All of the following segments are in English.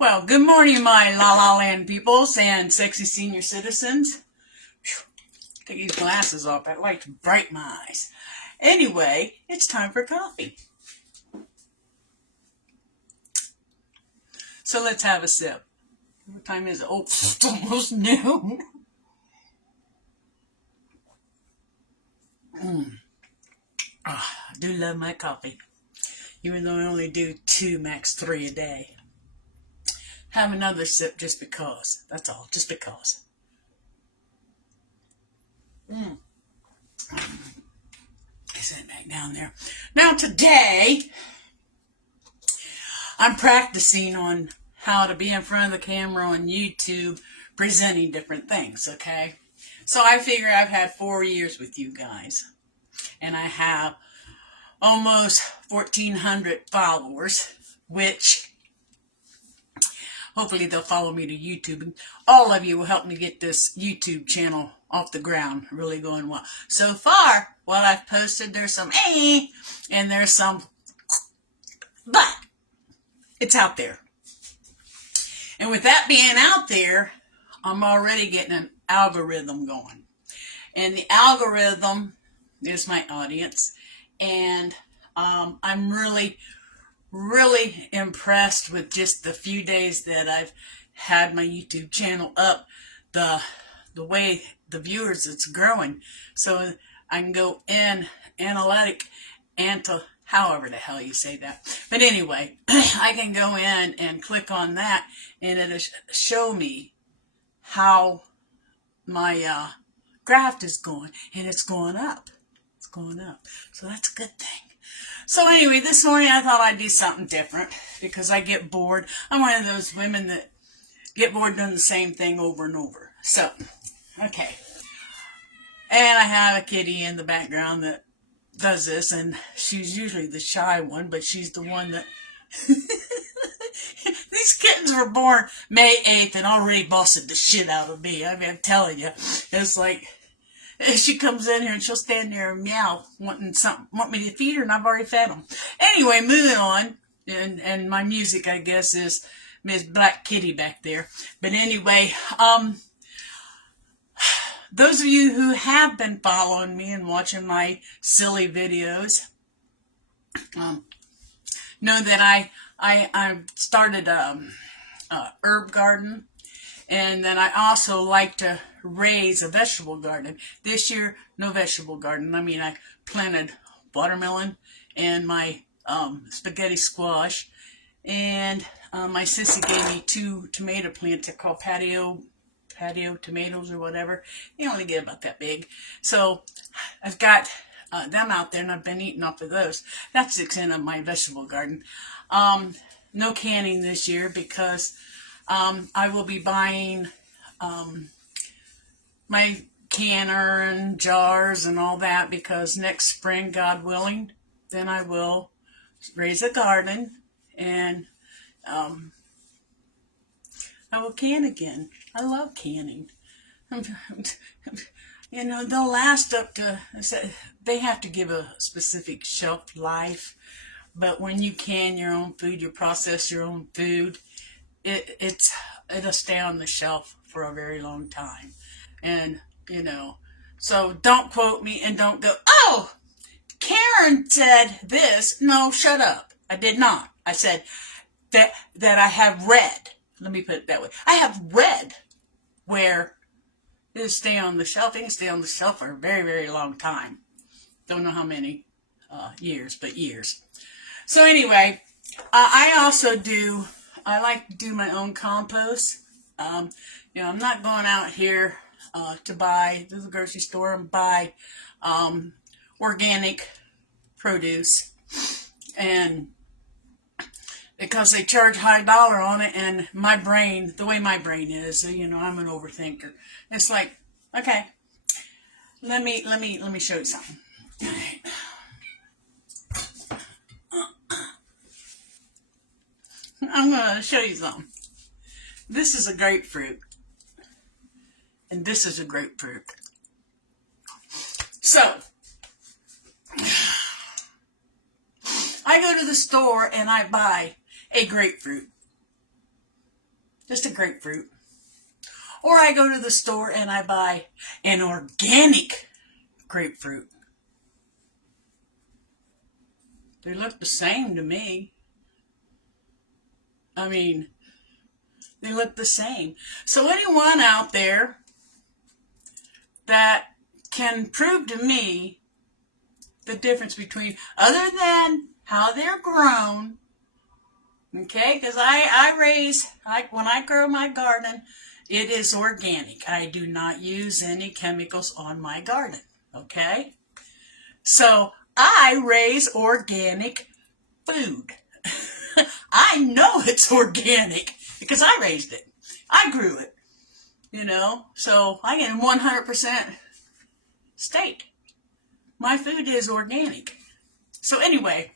Well, good morning, my La La Land peoples and sexy senior citizens. Whew, take these glasses off. That light bright my eyes. Anyway, it's time for coffee. So let's have a sip. What time is it? Oh, it's almost noon. I do love my coffee, even though I only do 2, max 3 a day. Have another sip just because. That's all, just because. Sit back down there. Now today, I'm practicing on how to be in front of the camera on YouTube presenting different things, okay? So I figure I've had 4 years with you guys, and I have almost 1,400 followers, which hopefully they'll follow me to YouTube. And all of you will help me get this YouTube channel off the ground, really going well. So far, what I've posted, there's some and there's some but. It's out there. And with that being out there, I'm already getting an algorithm going. And the algorithm is my audience. And I'm really impressed with just the few days that I've had my YouTube channel up, the way the viewers it's growing. So I can go in analytic however the hell you say that. But anyway, I can go in and click on that and it'll show me how my graph is going, and it's going up. It's going up. So that's a good thing. So anyway, this morning I thought I'd do something different because I get bored. I'm one of those women that get bored doing the same thing over and over. So, okay. And I have a kitty in the background that does this, and she's usually the shy one, but she's the one that these kittens were born May 8th and already bossed the shit out of me. I mean, I'm telling you, it's like she comes in here and she'll stand there and meow, want me to feed her, and I've already fed them. Anyway, moving on, and my music, I guess, is Miss Black Kitty back there. But anyway, those of you who have been following me and watching my silly videos know that I started a herb garden, and then I also like to raise a vegetable garden. This year, no vegetable garden. I mean, I planted watermelon and my spaghetti squash, and my sissy gave me 2 tomato plants. They're called patio tomatoes or whatever. They only get about that big. So I've got them out there, and I've been eating off of those. That's the extent of my vegetable garden. No canning this year because I will be buying my canner and jars and all that, because next spring, God willing, then I will raise a garden, and I will can again. I love canning. You know, they'll last up to, they have to give a specific shelf life, but when you can your own food, you process your own food, it'll stay on the shelf for a very long time. And, you know, so don't quote me and don't go, oh, Karen said this. No, shut up. I did not. I said that I have read. Let me put it that way. I have read where it'll stay on the shelf. It can stay on the shelf for a very, very long time. Don't know how many years, but years. So anyway, I like to do my own compost. You know, I'm not going out here to the grocery store and buy organic produce, and because they charge high dollar on it, and my brain, the way my brain is, you know, I'm an overthinker. It's like, okay, let me show you something. All right. I'm going to show you something. This is a grapefruit, and this is a grapefruit. So, I go to the store and I buy a grapefruit. just a grapefruit. Or I go to the store and I buy an organic grapefruit. They look the same to me. I mean, they look the same. So anyone out there that can prove to me the difference between, other than how they're grown, okay, because when I grow my garden, it is organic. I do not use any chemicals on my garden, okay? So I raise organic food. I know it's organic because I raised it. I grew it, so I can 100% state my food is organic. So anyway,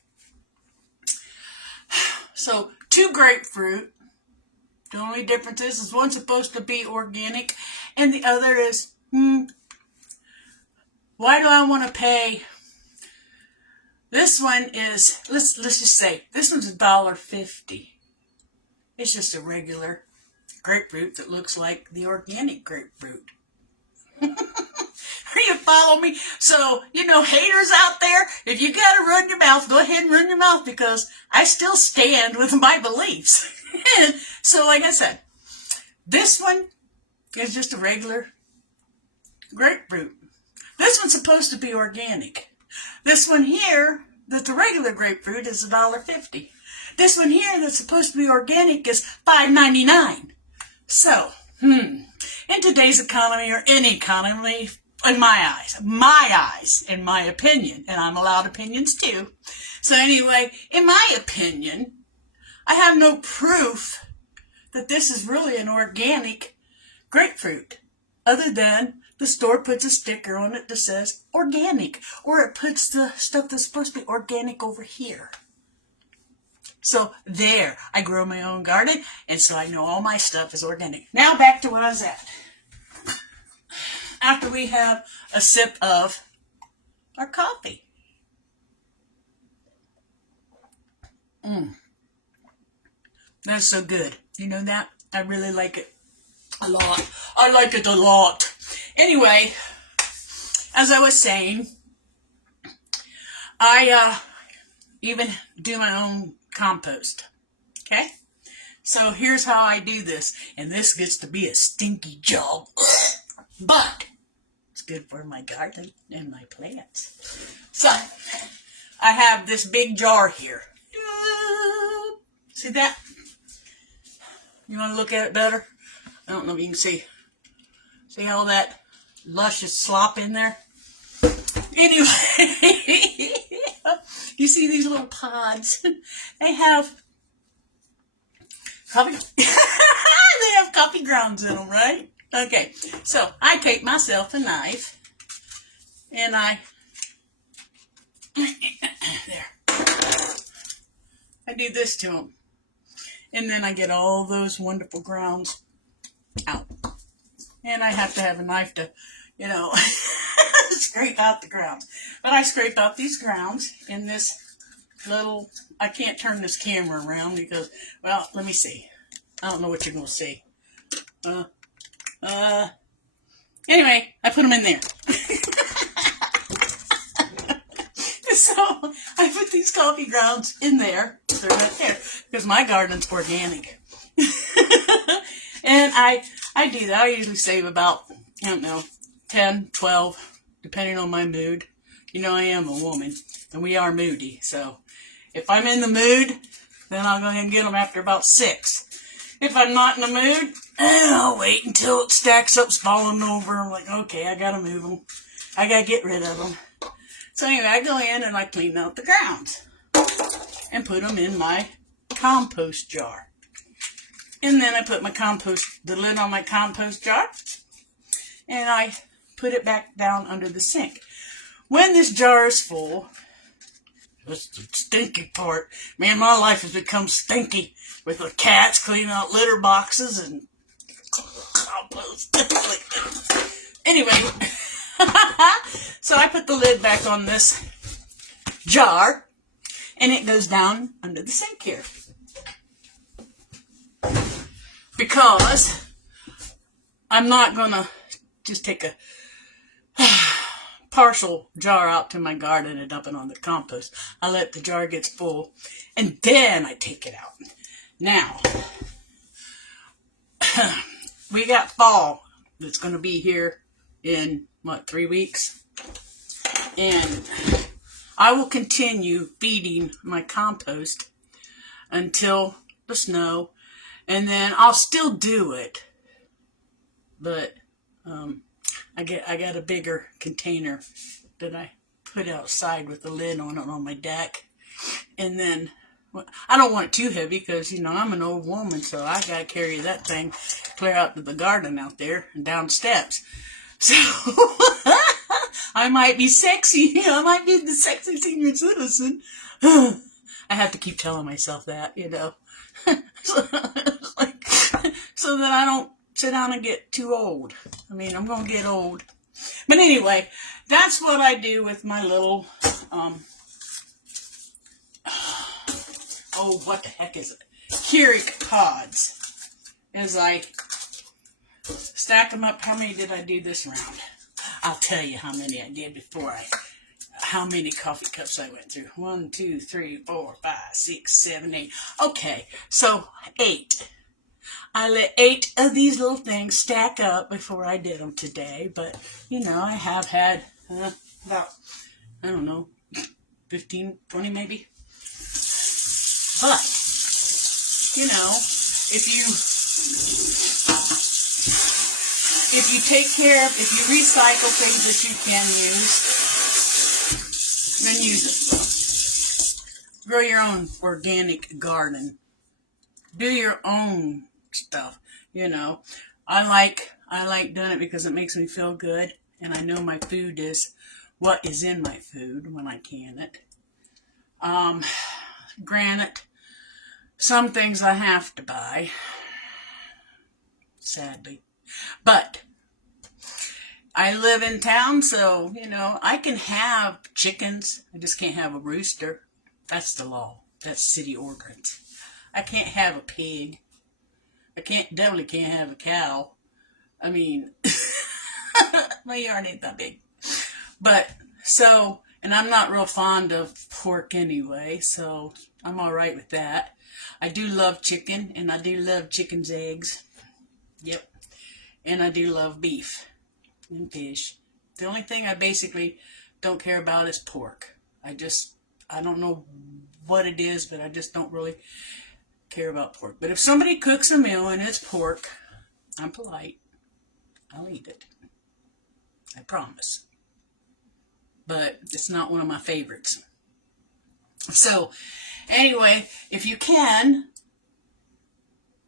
so 2 grapefruit. The only difference is one's supposed to be organic and the other is, why do I want to pay? This one is, let's just say, this one's $1.50. It's just a regular grapefruit that looks like the organic grapefruit. You follow me? So, haters out there, if you got to run your mouth, go ahead and run your mouth because I still stand with my beliefs. So, like I said, this one is just a regular grapefruit. This one's supposed to be organic. This one here, that's a regular grapefruit, is $1.50. This one here that's supposed to be organic is $5.99. So, in today's economy, or any economy, in my eyes, in my opinion, and I'm allowed opinions too. So anyway, in my opinion, I have no proof that this is really an organic grapefruit, other than the store puts a sticker on it that says organic, or it puts the stuff that's supposed to be organic over here. So there, I grow my own garden, and so I know all my stuff is organic. Now back to where I was at. After we have a sip of our coffee. That's so good. You know that? I really like it a lot. I like it a lot. Anyway, as I was saying, I even do my own compost. Okay? So here's how I do this. And this gets to be a stinky job. But it's good for my garden and my plants. So, I have this big jar here. See that? You want to look at it better? I don't know if you can see. See all that luscious slop in there? Anyway, you see these little pods? They have coffee. They have coffee grounds in them, right? Okay, so I take myself a knife and there. I do this to them. And then I get all those wonderful grounds out. And I have to have a knife to, scrape out the grounds. But I scrape out these grounds in this little, I can't turn this camera around because, well, let me see. I don't know what you're going to see. Anyway, I put them in there. So I put these coffee grounds in there. They're right there because my garden's organic. And I do that. I usually save about, 10, 12, depending on my mood. I am a woman and we are moody. So if I'm in the mood, then I'll go ahead and get them after about 6. If I'm not in the mood, I'll wait until it stacks up, falling over. I'm like, okay, I gotta move them. I gotta get rid of them. So anyway, I go in and I clean out the grounds and put them in my compost jar. And then I put the lid on my compost jar, and I put it back down under the sink. When this jar is full, that's the stinky part. Man, my life has become stinky with the cats cleaning out litter boxes and compost. Anyway, so I put the lid back on this jar, and it goes down under the sink here. because I'm not going to just take a partial jar out to my garden and dump it on the compost. I let the jar get full, and then I take it out. Now, we got fall that's going to be here in, 3 weeks? And I will continue feeding my compost until the snow, and then I'll still do it, but I got a bigger container that I put outside with the lid on it on my deck, and then I don't want it too heavy because, I'm an old woman, so I got to carry that thing clear out to the garden out there and down steps. So I might be sexy, I might be the sexy senior citizen. I have to keep telling myself that, so that I don't sit down and get too old. I mean, I'm going to get old. But anyway, that's what I do with my little, what the heck is it? Keurig pods. Is I stack them up. How many did I do this round? I'll tell you how many I did how many coffee cups I went through. 1, 2, 3, 4, 5, 6, 7, 8. Okay, so 8. I let 8 of these little things stack up before I did them today. But, I have had about, 15, 20 maybe. But, if you take care of, if you recycle things that you can use, then use it. Grow your own organic garden. Do your own stuff, I like doing it because it makes me feel good, and I know my food is what is in my food when I can it. Granted, some things I have to buy, sadly, but I live in town, so, I can have chickens. I just can't have a rooster. That's the law. That's city ordinance. I can't have a pig. I definitely can't have a cow. I mean, my yard ain't that big. But, and I'm not real fond of pork anyway, so I'm all right with that. I do love chicken, and I do love chicken's eggs. Yep. And I do love beef and fish. The only thing I basically don't care about is pork. I don't know what it is, but I just don't really care about pork. But if somebody cooks a meal and it's pork, I'm polite. I'll eat it. I promise. But it's not one of my favorites. So, anyway, if you can,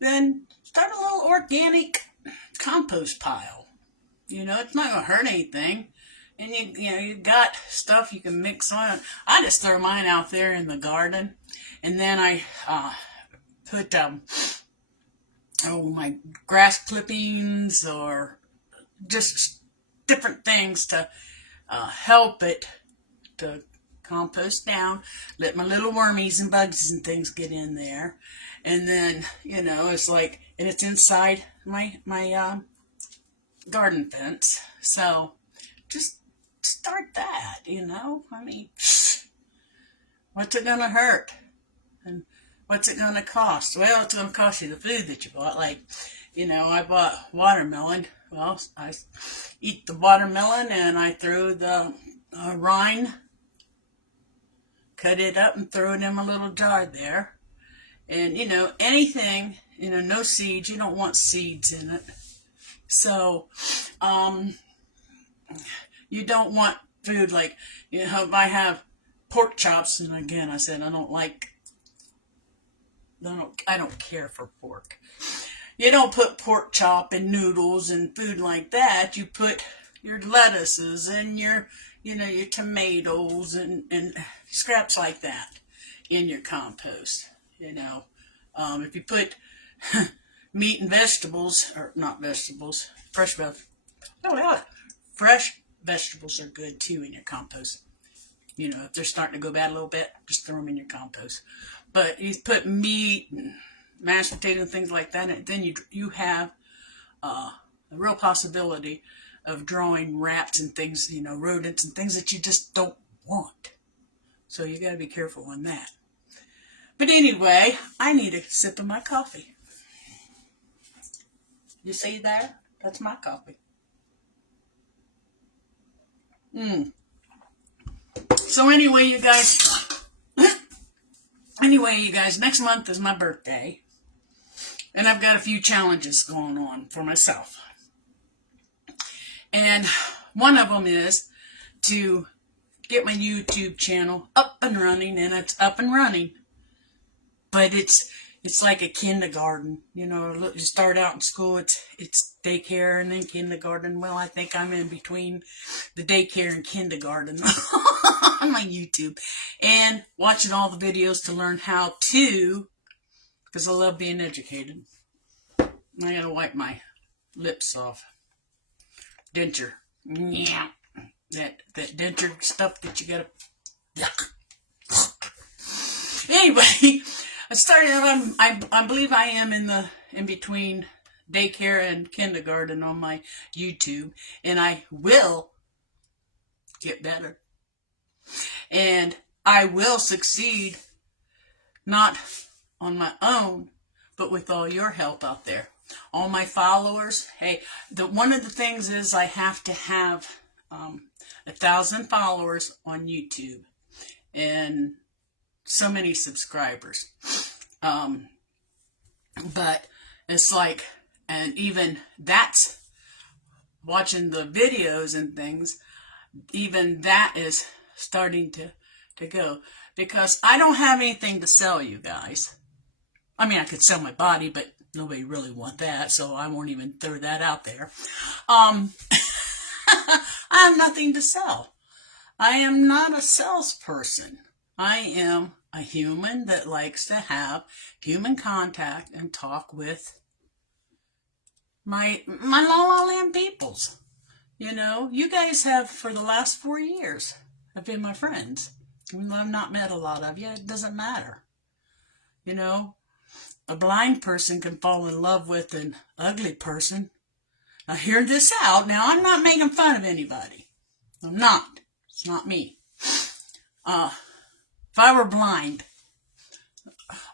then start a little organic compost pile. It's not going to hurt anything. And you got stuff you can mix on. I just throw mine out there in the garden. And then I put my grass clippings or just different things to help it to compost down. Let my little wormies and bugs and things get in there, and then it's like, and it's inside my garden fence. So just start that. I mean, what's it gonna hurt? And what's it going to cost? Well, it's going to cost you the food that you bought. Like, I bought watermelon. Well, I eat the watermelon and I throw the rind, cut it up and throw it in my little jar there. And, anything, no seeds. You don't want seeds in it. So, you don't want food like, if I have pork chops, and again, I said I don't care for pork. You don't put pork chop in noodles and food like that. You put your lettuces and your tomatoes and scraps like that in your compost. If you put meat and vegetables, or not vegetables, fresh vegetables are good too in your compost. If they're starting to go bad a little bit, just throw them in your compost. But you put meat and mashed potato and things like that, and then you have a real possibility of drawing rats and things, rodents and things that you just don't want. So you got to be careful on that. But anyway, I need a sip of my coffee. You see there? That's my coffee. So anyway, you guys, next month is my birthday. And I've got a few challenges going on for myself. And one of them is to get my YouTube channel up and running, and it's up and running. But it's like a kindergarten. You start out in school, it's daycare and then kindergarten. Well, I think I'm in between the daycare and kindergarten on my YouTube. And watching all the videos to learn how to, because I love being educated. I gotta wipe my lips off. Denture. Yeah. That denture stuff that you gotta... Anyway, I believe I am in between daycare and kindergarten on my YouTube, and I will get better. And I will succeed, not on my own, but with all your help out there. All my followers. Hey, one of the things is I have to have 1,000 followers on YouTube and so many subscribers. But it's like, and even that's watching the videos and things, even that is starting to go, because I don't have anything to sell you guys. I mean, I could sell my body, but nobody really want that, so I won't even throw that out there. I have nothing to sell. I am not a salesperson. I am a human that likes to have human contact and talk with my La La Land peoples. You guys have, for the last 4 years, have been my friends. Even though I've not met a lot of you, it doesn't matter. A blind person can fall in love with an ugly person. Now hear this out. Now I'm not making fun of anybody. I'm not. It's not me. If I were blind,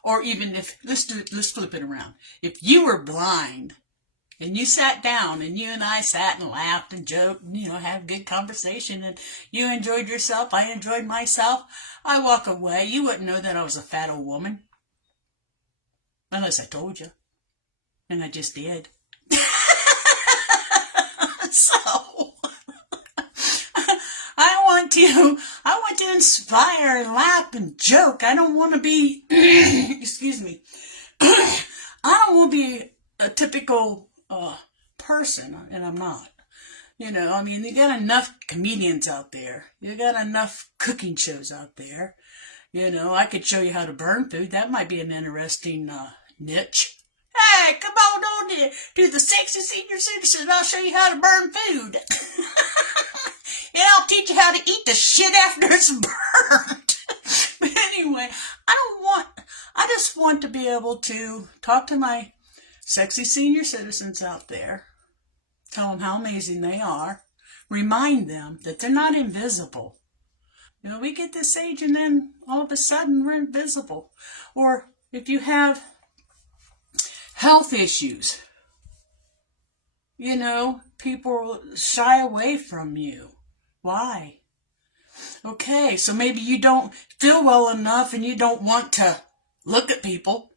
or even if, let's flip it around. If you were blind and you sat down and you and I sat and laughed and joked, and, had a good conversation, and you enjoyed yourself, I enjoyed myself, I walk away, you wouldn't know that I was a fat old woman. Unless I told you. And I just did. So, I want to inspire and laugh and joke. I don't want to be, excuse me, I don't want to be a typical person, and I'm not. You got enough comedians out there. You got enough cooking shows out there. I could show you how to burn food. That might be an interesting niche. Hey, come on to the sexy senior citizen. I'll show you how to burn food. And I'll teach you how to eat the shit after it's burned. But anyway, I just want to be able to talk to my sexy senior citizens out there, tell them how amazing they are, remind them that they're not invisible. We get this age and then all of a sudden we're invisible. Or if you have health issues, people shy away from you. Why? Okay, so maybe you don't feel well enough and you don't want to look at people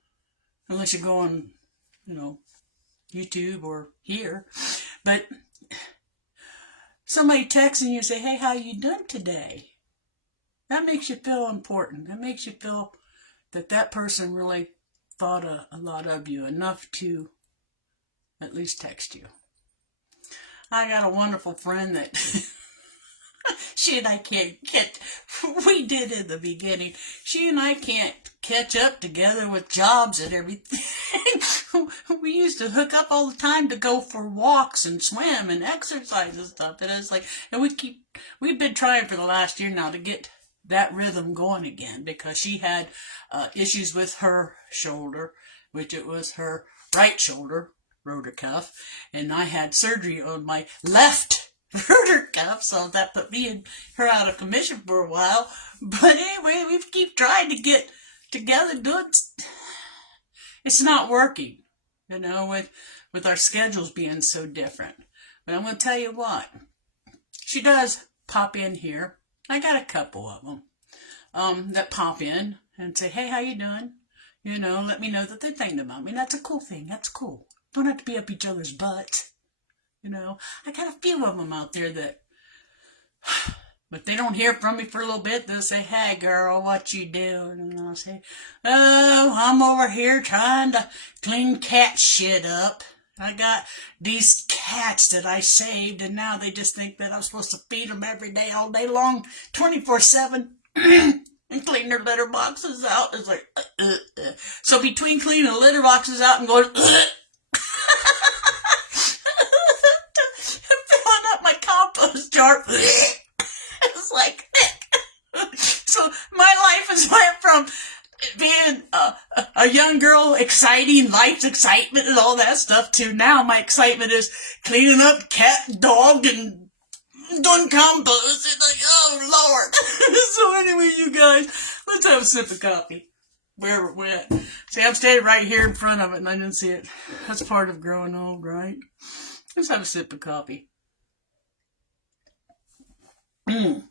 unless you go on, YouTube or here. But somebody texting you and say, hey, how you doing today? That makes you feel important. That makes you feel that person really thought a lot of you, enough to at least text you. I got a wonderful friend that she and I can't get, we did in the beginning, she and I can't catch up together with jobs and everything. We used to hook up all the time to go for walks and swim and exercise and stuff. And it's like, and we've been trying for the last year now to get that rhythm going again, because she had issues with her shoulder, which it was her right shoulder rotor cuff, and I had surgery on my left rotor cuff, so that put me and her out of commission for a while. But anyway, we keep trying to get together. It's not working, with our schedules being so different. But I'm going to tell you what, she does pop in here. I got a couple of them that pop in and say, hey, how you doing? Let me know that they're thinking about me. That's a cool thing. That's cool. Don't have to be up each other's butts. I got a few of them out there that, but they don't hear from me for a little bit. They'll say, hey, girl, what you doing? And I'll say, oh, I'm over here trying to clean cat shit up. I got these cats that I saved, and now they just think that I'm supposed to feed them every day, all day long, 24/7, and clean their litter boxes out. It's like, So between cleaning the litter boxes out and going, filling up my compost jar, it's like, so my life has went from being a young girl, exciting, life's excitement and all that stuff, to now my excitement is cleaning up cat, dog, and doing compost. It's like, oh Lord. So anyway, you guys, let's have a sip of coffee. Where it went. See, I'm standing right here in front of it and I didn't see it. That's part of growing old, right? Let's have a sip of coffee. I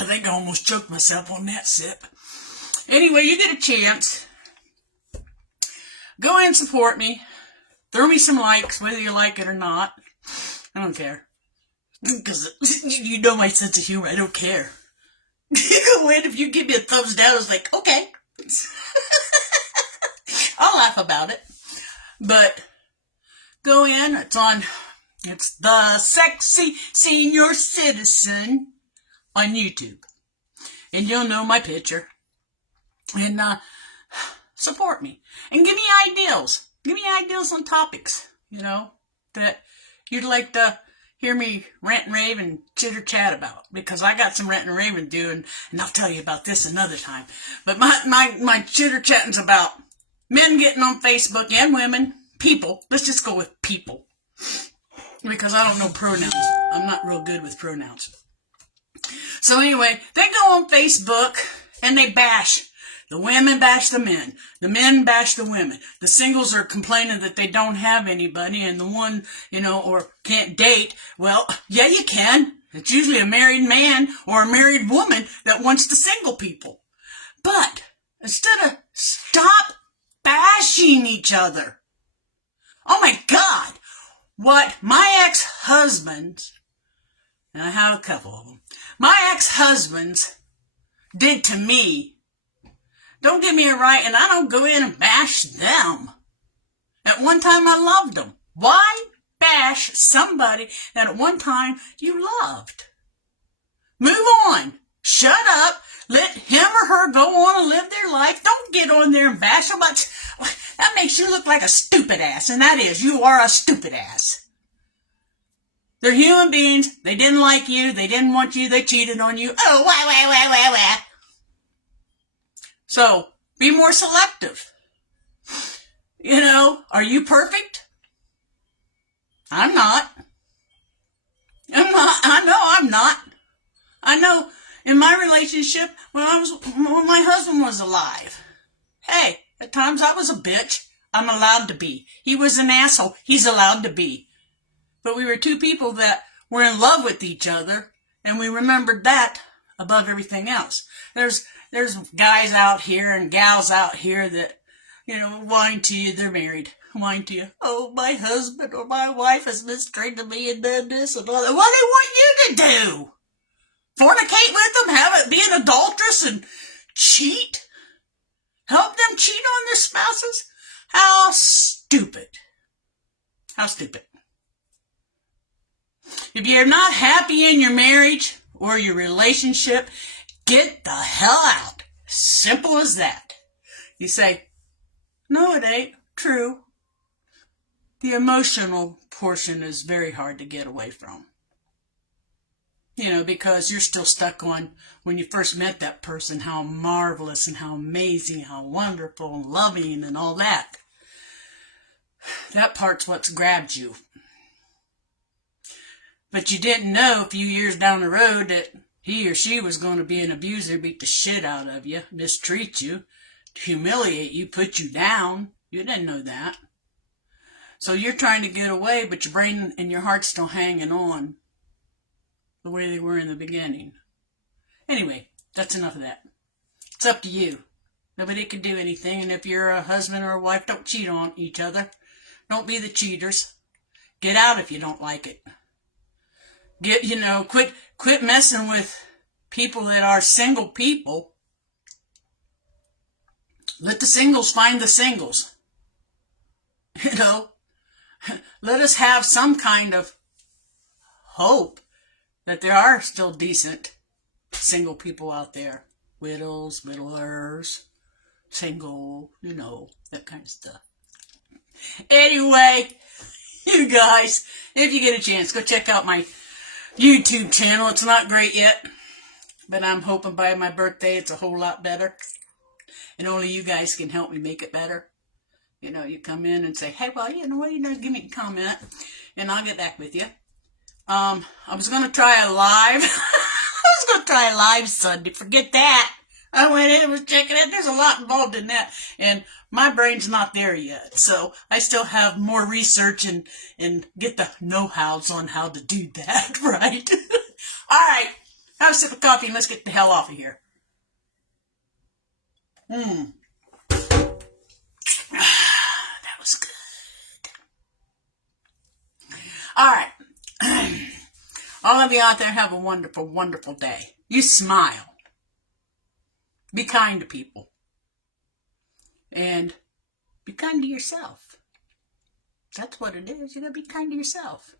think I almost choked myself on that sip. Anyway, you get a chance. Go and support me. Throw me some likes, whether you like it or not. I don't care. Because you know my sense of humor. I don't care. You go in, if you give me a thumbs down, it's like, okay. I'll laugh about it. But go in. It's the Sexy Senior Citizen on YouTube. And you'll know my picture. And support me. And give me ideas. Give me ideas on topics, that you'd like to hear me rant and rave and chitter chat about. Because I got some rant and rave to do, and I'll tell you about this another time. But my chitter chatting's about men getting on Facebook and women. People. Let's just go with people. Because I don't know pronouns. I'm not real good with pronouns. So anyway, they go on Facebook and they bash. The women bash the men. The men bash the women. The singles are complaining that they don't have anybody, and the one, or can't date. Well, yeah, you can. It's usually a married man or a married woman that wants the single people. But instead of stop bashing each other. Oh my God. What my ex-husbands, and I have a couple of them, my ex-husbands did to me, don't get me right, and I don't go in and bash them. At one time I loved them. Why bash somebody that at one time you loved? Move on. Shut up. Let him or her go on and live their life. Don't get on there and bash them. That makes you look like a stupid ass, and that is, you are a stupid ass. They're human beings. They didn't like you. They didn't want you. They cheated on you. Oh, wah. So, be more selective. Are you perfect? I'm not. I know I'm not. I know in my relationship, when my husband was alive, hey, at times I was a bitch. I'm allowed to be. He was an asshole. He's allowed to be. But we were two people that were in love with each other, and we remembered that above everything else. There's guys out here and gals out here that, whine to you. They're married. Whine to you. Oh, my husband or my wife has mistreated me and done this and all that. What do they want you to do? Fornicate with them? Have it be an adulteress and cheat? Help them cheat on their spouses? How stupid. How stupid. If you're not happy in your marriage or your relationship, get the hell out. Simple as that. You say, no, it ain't true. The emotional portion is very hard to get away from. because you're still stuck on when you first met that person, how marvelous and how amazing, how wonderful and loving and all that. That part's what's grabbed you. But you didn't know a few years down the road that he or she was going to be an abuser, beat the shit out of you, mistreat you, humiliate you, put you down. You didn't know that. So you're trying to get away, but your brain and your heart's still hanging on the way they were in the beginning. Anyway, that's enough of that. It's up to you. Nobody can do anything, and if you're a husband or a wife, don't cheat on each other. Don't be the cheaters. Get out if you don't like it. Quit messing with people that are single people. Let the singles find the singles. Let us have some kind of hope that there are still decent single people out there. Widows, widowers, single, that kind of stuff. Anyway, you guys, if you get a chance, go check out my YouTube channel. It's not great yet, but I'm hoping by my birthday it's a whole lot better. And only you guys can help me make it better. You come in and say, hey, well, give me a comment, and I'll get back with you. I was going to try a live. Sunday. Forget that. I went in and was checking it. There's a lot involved in that, and my brain's not there yet. So I still have more research and get the know-hows on how to do that, right? All right. Have a sip of coffee and let's get the hell off of here. That was good. All right. All of you out there have a wonderful, wonderful day. You smile. Be kind to people. And be kind to yourself. That's what it is. You gotta be kind to yourself.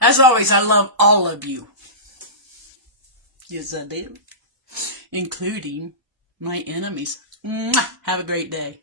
As always, I love all of you. Yes, I do. Including my enemies. Mwah! Have a great day.